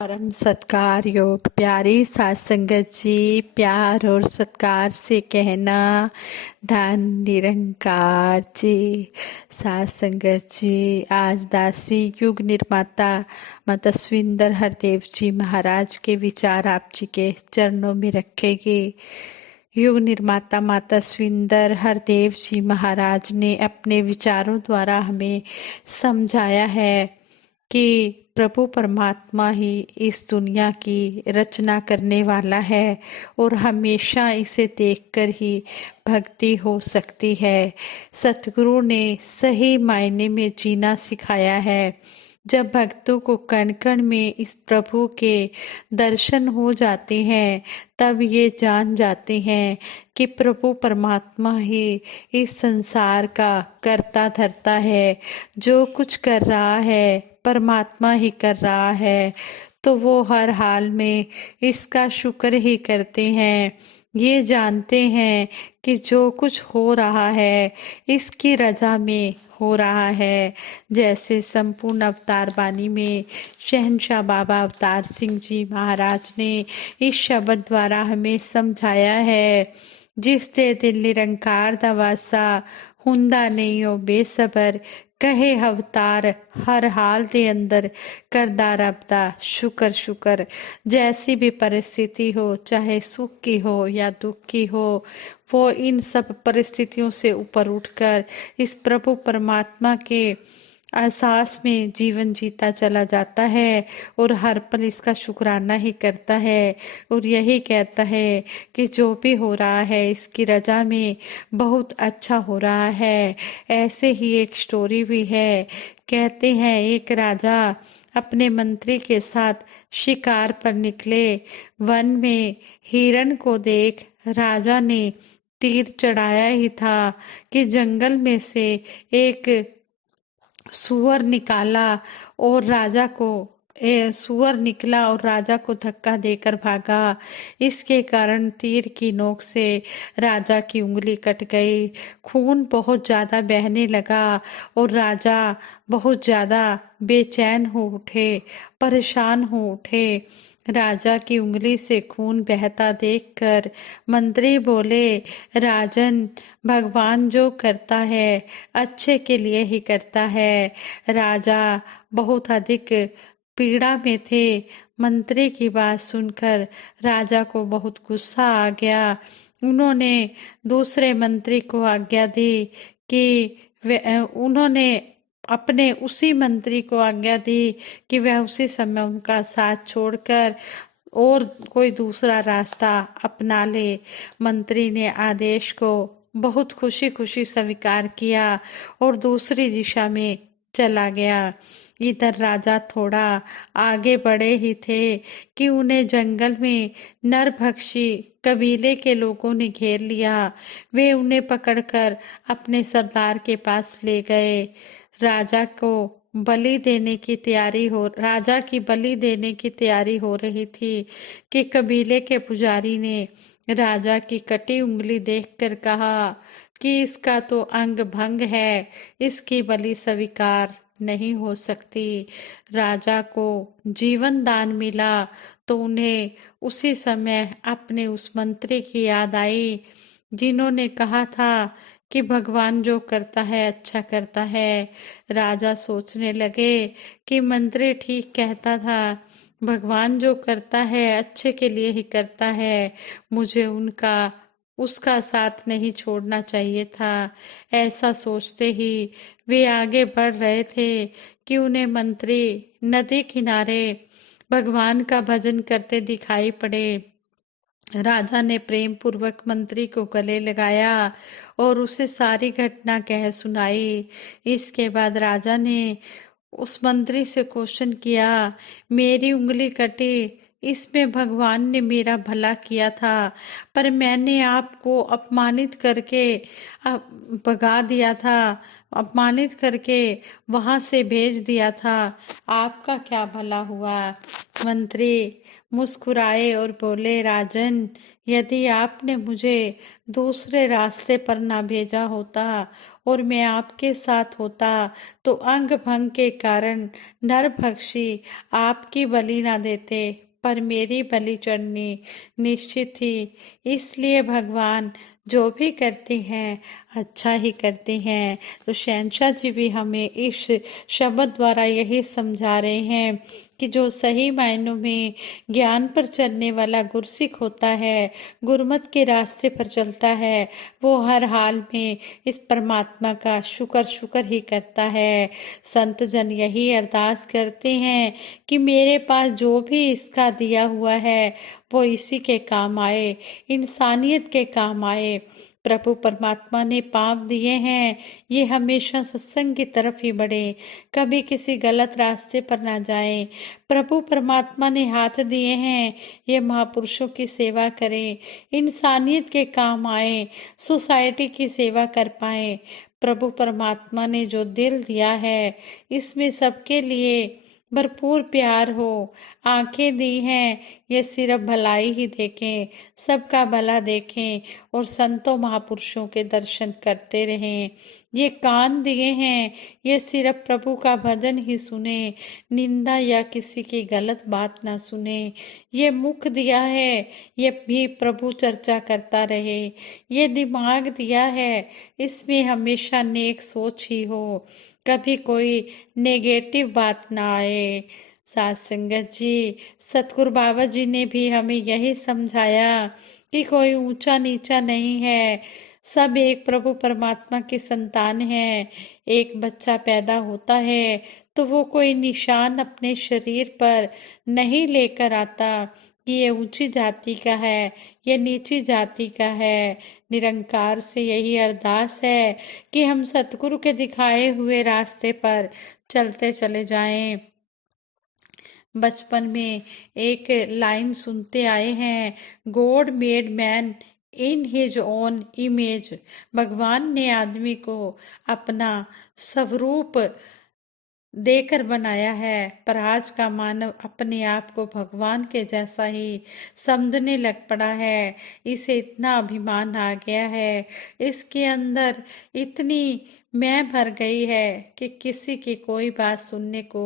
परम सत्कार योग प्यारी सात संगत जी, प्यार और सत्कार से कहना धन निरंकार जी। सात संगत जी, आज दासी युग निर्माता माता स्विंदर हरदेव जी महाराज के विचार आप जी के चरणों में रखेगी। युग निर्माता माता स्विंदर हरदेव जी महाराज ने अपने विचारों द्वारा हमें समझाया है कि प्रभु परमात्मा ही इस दुनिया की रचना करने वाला है और हमेशा इसे देखकर ही भक्ति हो सकती है। सतगुरु ने सही मायने में जीना सिखाया है। जब भक्तों को कण कण में इस प्रभु के दर्शन हो जाते हैं, तब ये जान जाते हैं कि प्रभु परमात्मा ही इस संसार का कर्ता धर्ता है। जो कुछ कर रहा है परमात्मा ही कर रहा है, तो वो हर हाल में इसका शुक्र ही करते हैं। ये जानते हैं कि जो कुछ हो रहा है इसकी रजा में हो रहा है। जैसे संपूर्ण अवतार बानी में शहंशाह बाबा अवतार सिंह जी महाराज ने इस शब्द द्वारा हमें समझाया है, जिस दे दिल निरंकार दा वासा हुंदा नहीं हो बेसबर, कहे अवतार हर हाल दे अंदर करदा रब दा शुक्र शुक्र। जैसी भी परिस्थिति हो, चाहे सुख की हो या दुख की हो, वो इन सब परिस्थितियों से ऊपर उठकर इस प्रभु परमात्मा के एहसास में जीवन जीता चला जाता है और हर पल इसका शुक्राना ही करता है और यही कहता है कि जो भी हो रहा है इसकी रजा में बहुत अच्छा हो रहा है। ऐसे ही एक स्टोरी भी है। कहते हैं एक राजा अपने मंत्री के साथ शिकार पर निकले। वन में हिरण को देख राजा ने तीर चढ़ाया ही था कि जंगल में से एक सुअर निकाला और राजा को सुअर निकला और राजा को धक्का देकर भागा। इसके कारण तीर की नोक से राजा की उंगली कट गई। खून बहुत ज्यादा बहने लगा और राजा बहुत ज्यादा बेचैन हो उठे, परेशान हो उठे। राजा की उंगली से खून बहता देखकर मंत्री बोले, राजन, भगवान जो करता है अच्छे के लिए ही करता है। राजा बहुत अधिक पीड़ा में थे। मंत्री की बात सुनकर राजा को बहुत गुस्सा आ गया। उन्होंने दूसरे मंत्री को आज्ञा दी कि उन्होंने अपने उसी मंत्री को आज्ञा दी कि वह उसी समय उनका साथ छोड़कर और कोई दूसरा रास्ता अपना ले। मंत्री ने आदेश को बहुत खुशी खुशी स्वीकार किया और दूसरी दिशा में चला गया। इधर राजा थोड़ा आगे बढ़े ही थे कि उन्हें जंगल में नरभक्षी कबीले के लोगों ने घेर लिया। वे उन्हें पकड़कर अपने सरदार के पास ले गए। राजा की बलि देने की तैयारी हो रही थी कि कबीले के पुजारी ने राजा की कटी उंगली देखकर कहा कि इसका तो अंग भंग है, इसकी बलि स्वीकार नहीं हो सकती। राजा को जीवन दान मिला तो उन्हें उसी समय अपने उस मंत्री की याद आई जिन्होंने कहा था कि भगवान जो करता है अच्छा करता है। राजा सोचने लगे कि मंत्री ठीक कहता था, भगवान जो करता है अच्छे के लिए ही करता है। मुझे उसका साथ नहीं छोड़ना चाहिए था। ऐसा सोचते ही वे आगे बढ़ रहे थे कि उन्हें मंत्री नदी किनारे भगवान का भजन करते दिखाई पड़े। राजा ने प्रेम पूर्वक मंत्री को गले लगाया और उसे सारी घटना कह सुनाई। इसके बाद राजा ने उस मंत्री से क्वेश्चन किया, मेरी उंगली कटी, इसमें भगवान ने मेरा भला किया था, पर मैंने आपको अपमानित करके भगा दिया था अपमानित करके वहां से भेज दिया था, आपका क्या भला हुआ? मंत्री मुस्कुराए और बोले, राजन, यदि आपने मुझे दूसरे रास्ते पर ना भेजा होता और मैं आपके साथ होता तो अंग भंग के कारण नरभक्षी आपकी बलि ना देते, पर मेरी बलि चढ़नी निश्चित थी। इसलिए भगवान जो भी करती हैं अच्छा ही करती हैं। तो शहंशाह जी भी हमें इस शब्द द्वारा यही समझा रहे हैं कि जो सही मायनों में ज्ञान पर चलने वाला गुरसिख होता है, गुरमत के रास्ते पर चलता है, वो हर हाल में इस परमात्मा का शुक्र शुक्र ही करता है। संत जन यही अरदास करते हैं कि मेरे पास जो भी इसका दिया हुआ है वो इसी के काम आए, इंसानियत के काम आए। प्रभु परमात्मा ने पाप दिए हैं, ये हमेशा सत्संग की तरफ ही बढ़े, कभी किसी गलत रास्ते पर ना जाए। प्रभु परमात्मा ने हाथ दिए हैं, ये महापुरुषों की सेवा करें, इंसानियत के काम आए, सोसाइटी की सेवा कर पाए। प्रभु परमात्मा ने जो दिल दिया है इसमें सबके लिए भरपूर प्यार हो, आंखें दी हैं ये सिर्फ भलाई ही देखें, सबका भला देखें और संतों महापुरुषों के दर्शन करते रहें। ये कान दिए हैं ये सिर्फ प्रभु का भजन ही सुने, निंदा या किसी की गलत बात ना सुने। ये मुख दिया है ये भी प्रभु चर्चा करता रहे। ये दिमाग दिया है इसमें हमेशा नेक सोच ही हो, कभी कोई नेगेटिव बात ना आए। साथ संगत जी, सतगुरु बाबा जी ने भी हमें यही समझाया कि कोई ऊंचा नीचा नहीं है, सब एक प्रभु परमात्मा की संतान है। एक बच्चा पैदा होता है तो वो कोई निशान अपने शरीर पर नहीं लेकर आता कि ये ऊंची जाति का है, ये नीची जाति का है। निरंकार से यही अरदास है कि हम सतगुरु के दिखाए हुए रास्ते पर चलते चले जाएं। बचपन में एक लाइन सुनते आए हैं, God made man in his own image. भगवान ने आदमी को अपना स्वरूप देकर बनाया है, पर आज का मानव अपने आप को भगवान के जैसा ही समझने लग पड़ा है। इसे इतना अभिमान आ गया है, इसके अंदर इतनी मैं भर गई है कि किसी की कोई बात सुनने को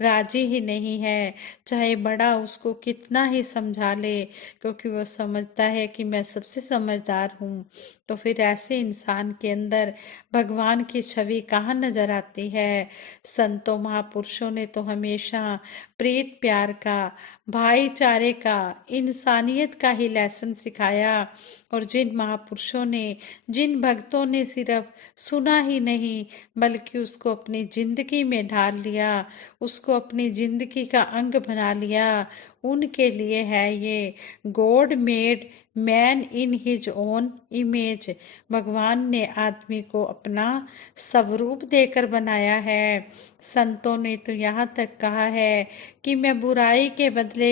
राजी ही नहीं है, चाहे बड़ा उसको कितना ही समझा ले, क्योंकि वो समझता है कि मैं सबसे समझदार हूँ। तो फिर ऐसे इंसान के अंदर भगवान की छवि कहाँ नजर आती है? संतों महापुरुषों ने तो हमेशा प्रीत प्यार का, भाईचारे का, इंसानियत का ही लेसन सिखाया। और जिन महापुरुषों ने, जिन भक्तों ने सिर्फ सुना ही नहीं बल्कि उसको अपनी जिंदगी में ढाल लिया, उसको अपनी जिंदगी का अंग बना लिया, उनके लिए है ये God made man in his own image. भगवान ने आदमी को अपना स्वरूप देकर बनाया है। संतों ने तो यहाँ तक कहा है कि मैं बुराई के बदले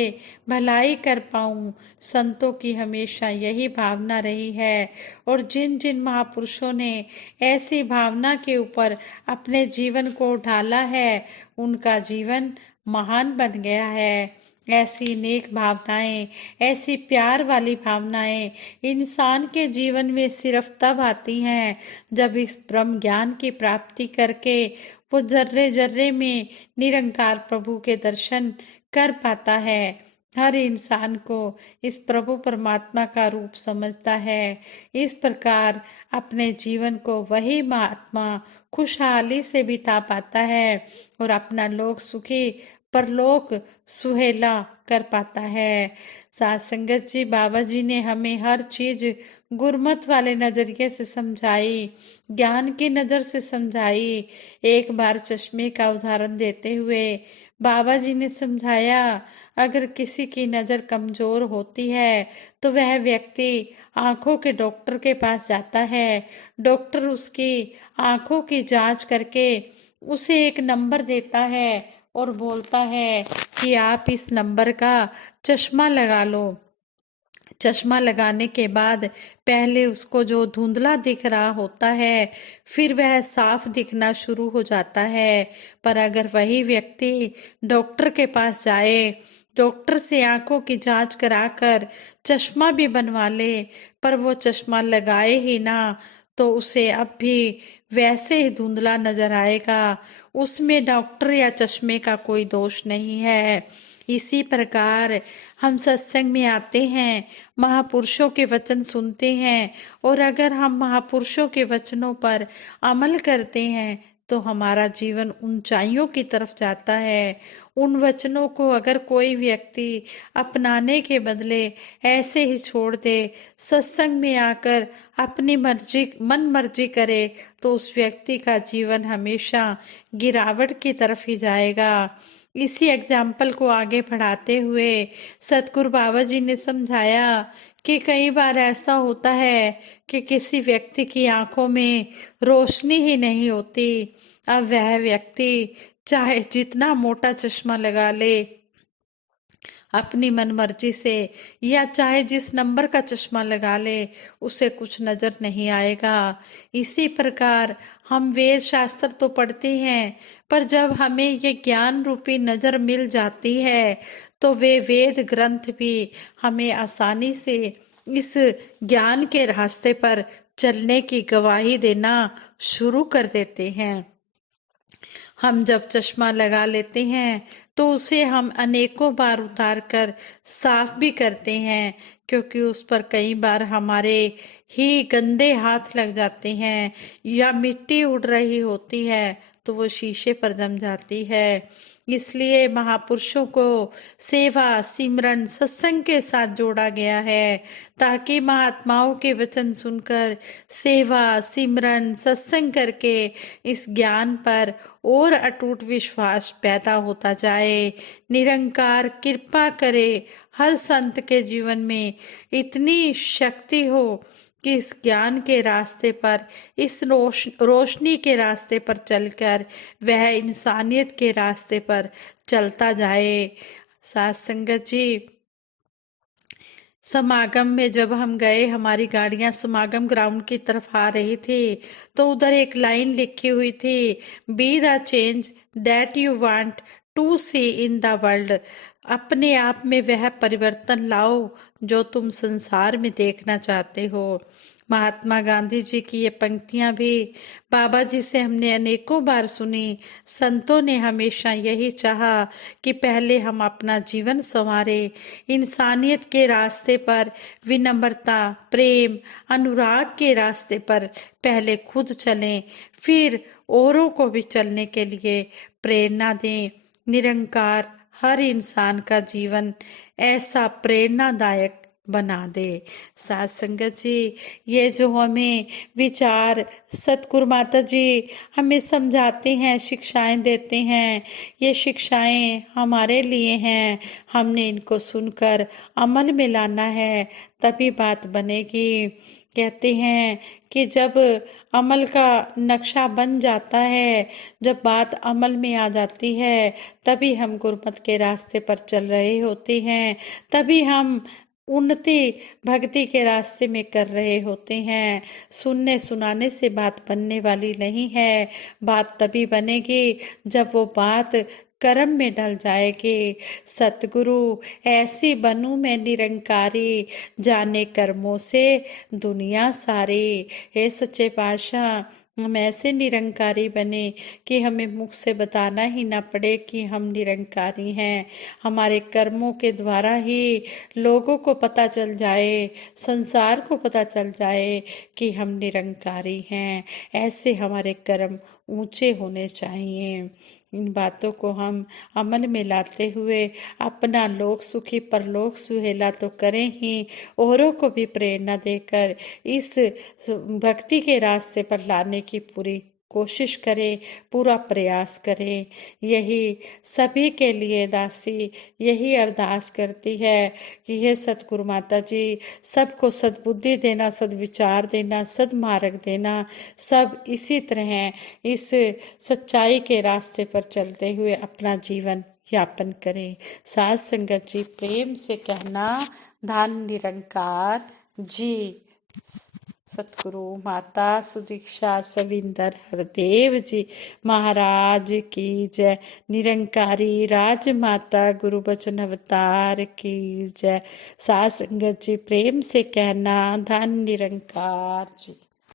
भलाई कर पाऊं। संतों की हमेशा यही भावना रही है और जिन जिन महापुरुषों ने ऐसी भावना के ऊपर अपने जीवन को ढाला है उनका जीवन महान बन गया है। ऐसी नेक भावनाएं, ऐसी प्यार वाली भावनाएं इंसान के जीवन में सिर्फ तब आती हैं जब इस ब्रह्म ज्ञान की प्राप्ति करके वो जर्रे जर्रे में निरंकार प्रभु के दर्शन कर पाता है। हर इंसान को इस प्रभु परमात्मा का रूप समझता है। इस प्रकार अपने जीवन को वही महात्मा खुशहाली से बिता पाता है और अपना लोक सुखी परलोक सुहेला कर पाता है। साथ संगत जी, बाबा जी ने हमें हर चीज गुरमत वाले नजरिए से समझाई, ज्ञान की नजर से समझाई। एक बार चश्मे का उदाहरण देते हुए बाबा जी ने समझाया, अगर किसी की नजर कमजोर होती है तो वह व्यक्ति आंखों के डॉक्टर के पास जाता है। डॉक्टर उसकी आंखों की जांच करके उसे एक नंबर देता है और बोलता है कि आप इस नंबर का चश्मा लगा लो। चश्मा लगाने के बाद पहले उसको जो धुंधला दिख रहा होता है, फिर वह साफ दिखना शुरू हो जाता है। पर अगर वही व्यक्ति डॉक्टर के पास जाए, डॉक्टर से आंखों की जांच कराकर चश्मा भी बनवा ले, पर वो चश्मा लगाए ही ना, तो उसे अब भी वैसे ही धुंधला नजर आएगा। उसमें डॉक्टर या चश्मे का कोई दोष नहीं है। इसी प्रकार हम सत्संग में आते हैं, महापुरुषों के वचन सुनते हैं, और अगर हम महापुरुषों के वचनों पर अमल करते हैं तो हमारा जीवन ऊंचाइयों की तरफ जाता है। उन वचनों को अगर कोई व्यक्ति अपनाने के बदले ऐसे ही छोड़ दे, सत्संग में आकर अपनी मर्जी मन मर्जी करे, तो उस व्यक्ति का जीवन हमेशा गिरावट की तरफ ही जाएगा। इसी एग्जाम्पल को आगे बढ़ाते हुए सतगुरु बाबा जी ने समझाया कि कई बार ऐसा होता है कि किसी व्यक्ति की आंखों में रोशनी ही नहीं होती। अब वह व्यक्ति चाहे जितना मोटा चश्मा लगा ले अपनी मनमर्जी से, या चाहे जिस नंबर का चश्मा लगा ले, उसे कुछ नजर नहीं आएगा। इसी प्रकार हम वेद शास्त्र तो पढ़ते हैं, पर जब हमें ये ज्ञान रूपी नजर मिल जाती है तो वे वेद ग्रंथ भी हमें आसानी से इस ज्ञान के रास्ते पर चलने की गवाही देना शुरू कर देते हैं। हम जब चश्मा लगा लेते हैं तो उसे हम अनेकों बार उतार कर साफ भी करते हैं, क्योंकि उस पर कई बार हमारे ही गंदे हाथ लग जाते हैं या मिट्टी उड़ रही होती है तो वो शीशे पर जम जाती है। इसलिए महापुरुषों को सेवा सिमरन सत्संग के साथ जोड़ा गया है, ताकि महात्माओं के वचन सुनकर सेवा सिमरन सत्संग करके इस ज्ञान पर और अटूट विश्वास पैदा होता जाए। निरंकार कृपा करे हर संत के जीवन में इतनी शक्ति हो कि इस ज्ञान के रास्ते पर, इस रोशनी के रास्ते पर चलकर वह इंसानियत के रास्ते पर चलता जाए। साथ संगत जी, समागम में जब हम गए, हमारी गाड़ियां समागम ग्राउंड की तरफ आ रही थी, तो उधर एक लाइन लिखी हुई थी, be the change that you want to see in the world. अपने आप में वह परिवर्तन लाओ जो तुम संसार में देखना चाहते हो। महात्मा गांधी जी की ये पंक्तियां भी बाबा जी से हमने अनेकों बार सुनी। संतों ने हमेशा यही चाहा कि पहले हम अपना जीवन संवारे, इंसानियत के रास्ते पर, विनम्रता प्रेम अनुराग के रास्ते पर पहले खुद चलें, फिर औरों को भी चलने के लिए प्रेरणा दें। निरंकार हर इंसान का जीवन ऐसा प्रेरणादायक बना दे। साथ संगत जी, ये जो हमें विचार सतगुरु माता जी हमें समझाते हैं, शिक्षाएं देते हैं, ये शिक्षाएं हमारे लिए हैं। हमने इनको सुनकर अमल में लाना है, तभी बात बनेगी। कहते हैं कि जब अमल का नक्शा बन जाता है, जब बात अमल में आ जाती है, तभी हम गुरमत के रास्ते पर चल रहे होते हैं, तभी हम उन्नति भक्ति के रास्ते में कर रहे होते हैं। सुनने सुनाने से बात बनने वाली नहीं है। बात तभी बनेगी जब वो बात कर्म में ढल जाएगी। सतगुरु ऐसी बनूं मैं निरंकारी, जाने कर्मों से दुनिया सारी। हे सच्चे पातशाह, हम ऐसे निरंकारी बने कि हमें मुख से बताना ही ना पड़े कि हम निरंकारी हैं। हमारे कर्मों के द्वारा ही लोगों को पता चल जाए, संसार को पता चल जाए कि हम निरंकारी हैं। ऐसे हमारे कर्म ऊंचे होने चाहिए। इन बातों को हम अमल में लाते हुए अपना लोक सुखी परलोक सुहेला तो करें ही, औरों को भी प्रेरणा देकर इस भक्ति के रास्ते पर लाने की पूरी कोशिश करें, पूरा प्रयास करें। यही सभी के लिए दासी यही अरदास करती है कि हे सतगुरु माता जी, सबको सद्बुद्धि देना, सद्विचार देना, सद्मार्ग देना, सब इसी तरह इस सच्चाई के रास्ते पर चलते हुए अपना जीवन यापन करें। साथ संगत जी, प्रेम से कहना धन निरंकार जी। सतगुरु माता सुदीक्षा सविंदर हरदेव जी महाराज की जय। निरंकारी राज माता गुरु बचन अवतार की जय। साथ संगत जी प्रेम से कहना धन निरंकार जी।